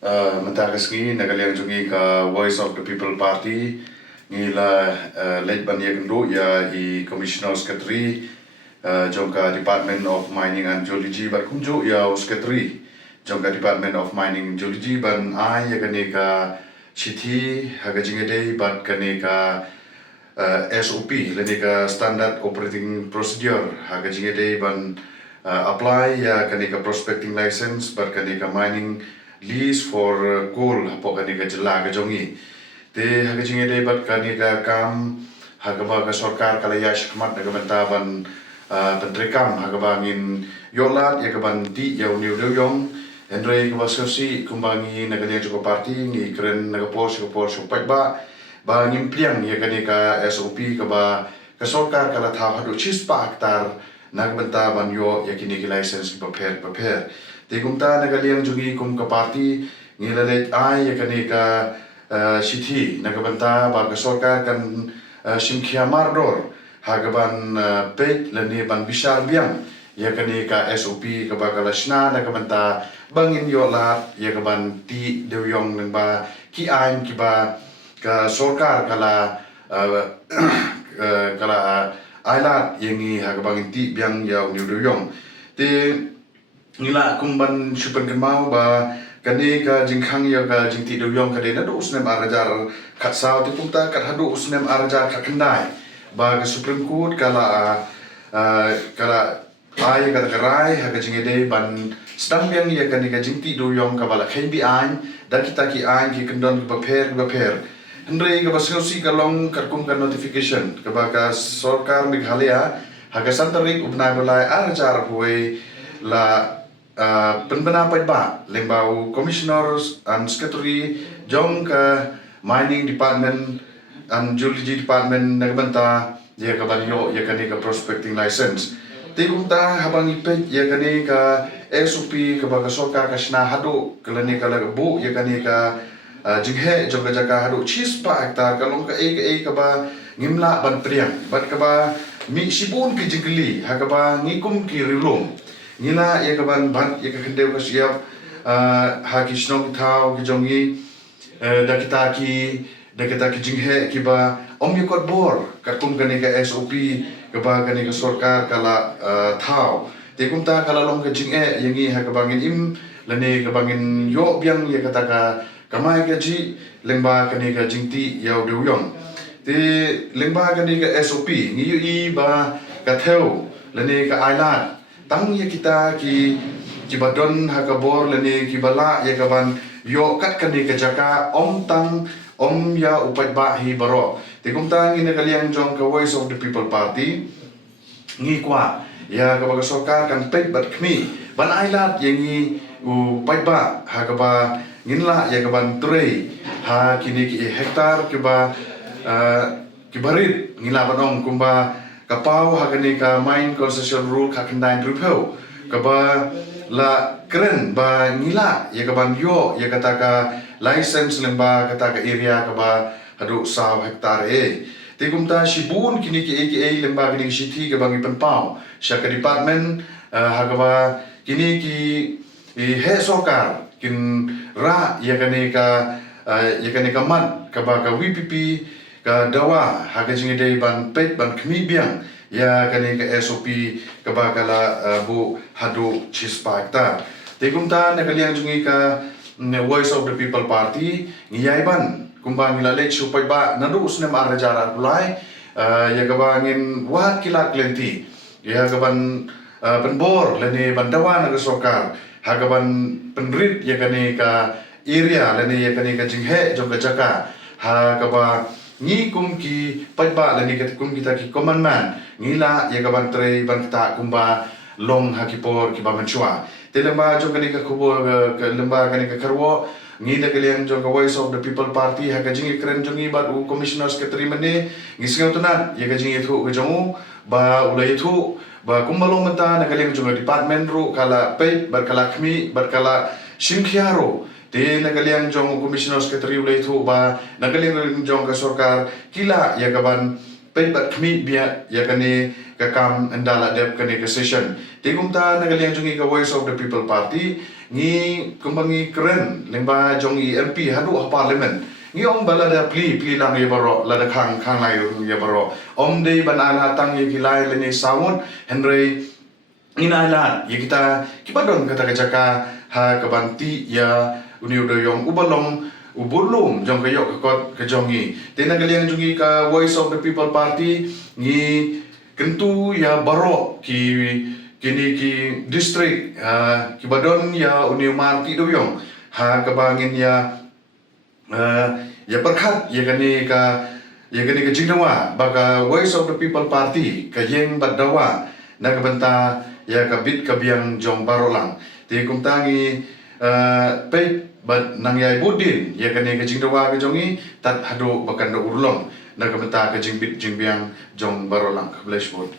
Matakas ngi nagaliang jungi ka Voice of the People Party ngi la late ban ya kendo ya i Commissioner Secretary jongka Department of Mining and Geology ban kunjo ya Secretary jongka Department of Mining and Geology ban ai ya kane ka Chithi haga jingede ban kane ka SOP lene ka Standard Operating Procedure haga jingede ban apply ya kane ka prospecting license ban kane ka mining lease for coal hapo kani ka jela ka jongi te haga jinge de bat kani ka kam haga ba ka sarkar kala ya shikmat daga bantaban pentrekam haga bangin yolat ya ka banti ya uniu de yongendre ka basosi kumbangi nagalia juga parti ngi keren naga pos pat ba ngim pliang ya kani ka SOP ka ba ka sarkar kala tha hadu chispa aktar nagbantaban yo ya kini ki license ki prepare te kumta nagaliang jungi kum ka party ngilalet ai ya kane ka sithi nagabanta ba ka sarkar kan simkhia mardor hagaban pet lani ban bisar biang ya kane ka SOP ka ba ka lasna nagabanta bangin yo la ya ka ban ti dewyong nang ba ki aim ki ba ka sarkar kala kala ailat yangi hagabangin ti biang ya uniu dewyong te ngila kumban supan kemau ba kani ka jingkhang ya ka jingti doyong ka de na do usnem arajar khat saw ti pumta kat hadu usnem arajar khat kendai ba ka Supreme Court kala ai ka karai ha ka jingede ban stam yang ya kani ka jingti doyong ka bala khain ain da kita ki ain ki kendon ba pher hendrei ka basosi ka long kum ka notification ka ba ka sarkar Meghalaya ha ka santarik upna balai arajar huai la penbenapat ba lembau commissioners and secretary jong ke mining department and geology department nagbanta ya ka banyo ya kani ka prospecting license te kumta habang ipet ya kani ka SOP ka ba ka sarkar ka sna hadu kalani ka bu ya kani ka jinghe jong ka jaka hadu chispa hektar kalong ka ka ba ngimla ban priang bat ka ba mi sibun ki jingli ha ka ba ngikum ki rilong ngila ya kaban ban ya ka kendeu ka siap ha ki snong thau ki jongi da kita ki jinghe ki ba om ye kot bor kat kum kani ka SOP ka ba kani ka sarkar kala thau te kum ta kala long ka jinghe yangi ha ka bangin im lane ka bangin yo biang ya kata ka kamai ka ji lengba kani ka jingti yaw deuyong te lengba kani ka SOP ngi yu i ba ka theu lane ka ailat tang ya kita ki badon hakabor lani ki bala ya kaban yo kat kani ka jaka om tang om ya upat ba hi baro te kum tang ina kaliang jong ka Voice of the People Party ngi kwa ya ka baga sarkar kan pet bat khmi ban ailat yangi upat ba hakaba nginla ya kaban trei ha kini ki hektar ki ba ki barit ngila banong kumba kapau hakani ka mine concession rule ka kendai rupau kaba la keren ba ngila ya kaban yo ya kata ka license lemba kata ka area kaba hadu saw hektar te kumta shibun kini ki lemba kini sithi ka bangi penpau sya ka department hakaba kini ki he sokar kin ra ya kani ka mat kaba ka WPP ka dawa haga jingide ban pet ban khmi biang ya kani ka SOP ka ba kala bu hadu chispa ta te kumta na kaliang jungi ka Voice of the People Party ngiyai ban kumba ngila le chupai ba nadu usne mar jara kulai ya ka bangin wat kilat lenti ya ka ban penbor lene ban dawa na ka sarkar haga ban penrit ya kani ka area lene ya kani ka jinghe jong ka jaka ha ka ba ngi kum ki paiba lani kat kum kita ki common man ngila ya kaban tre ban ta kumba long hakipor ki ba manchua te lemba jong kani ka kubo ka lemba kani ka karwo ngi da kalian jong ka Voice of the People Party ha ka jingi kren jongi ba u commissioner secretary mane ngi singaw tunan ya ka jingi thu ka jongu ba ulai thu ba kumbalong menta na kalian jong department ro kala pay bar kala khmi bar kala simkhiaro te nagaliang jong commissioner secretary ulay thu ba nagaliang jong ka sarkar kila ya kaban pe bat kami bia ya kani ka kam andala dep kani ka session tigum ta nagaliang jungi ka Voice of the People Party ngi kumbangi keren lemba jongi MP hadu ha parliament ngi om bala da pli lang ye baro la da khang lai ye baro om dei ban ala tang ye kilai leni sawon henry inalan ye kita kipadon kata kajaka ha kabanti ya uniu doyong ubalong ubulum jong kayok kakot kajongi tena kaliang jungi ka Voice of the People Party ngi kentu ya baro kini ki district kibadon ya uniu marti doyong ha kabangin ya ya perkhat ya kani ka jingdawa baga Voice of the People Party ka yeng badawa na kabanta ya kabit kabiang jong barolang ti kumtangi pe bat nangyay budin ya kani ka jingdawa ka jongi tat hado bakan do urlong na kabanta ka jingbit jingbiang jong barolang bless board